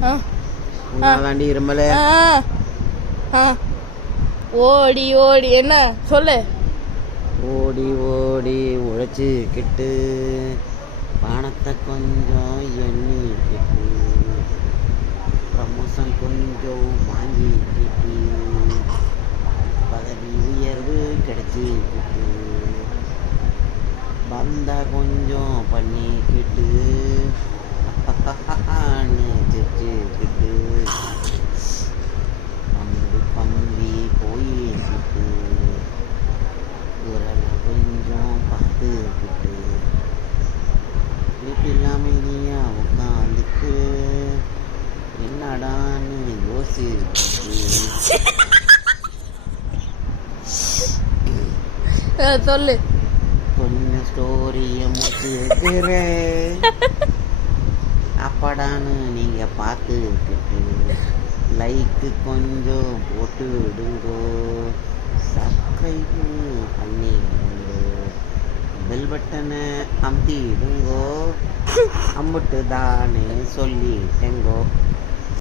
தாண்டி இருமல ஓடி ஓடி என்ன சொல்லு. ஓடி ஓடி உழைச்சிக்கிட்டு பணத்தை கொஞ்சம் எண்ணிக்கிட்டு ப்ரமோஷன் கொஞ்சம் வாங்கிக்கிட்டு பதவி உயர்வு கிடைச்சிக்கிட்டு வந்த கொஞ்சம் பண்ணிக்கிட்டு சிரிச்சுக்கிட்டு பம்பி பம்பி போயிக்கிட்டு உரலை கொஞ்சம் பார்த்துக்கிட்டு வீட்டில் அமைதியாக உட்காந்துட்டு என்னடான்னு யோசிச்சுக்கிட்டு சொல்லு. கொஞ்சம் ஸ்டோரியை முடிச்சுக்கிறேன் அப்படான்னு நீங்கள் பார்த்துக்கிட்டு லைக்கு கொஞ்சம் போட்டு விடுங்கோ, சப்ஸ்கிரைபு பண்ணிடுங்கோ, பெல் பட்டனை அமுத்திடுங்கோ, அம்புட்டு தானே சொல்லிட்டேங்கோ.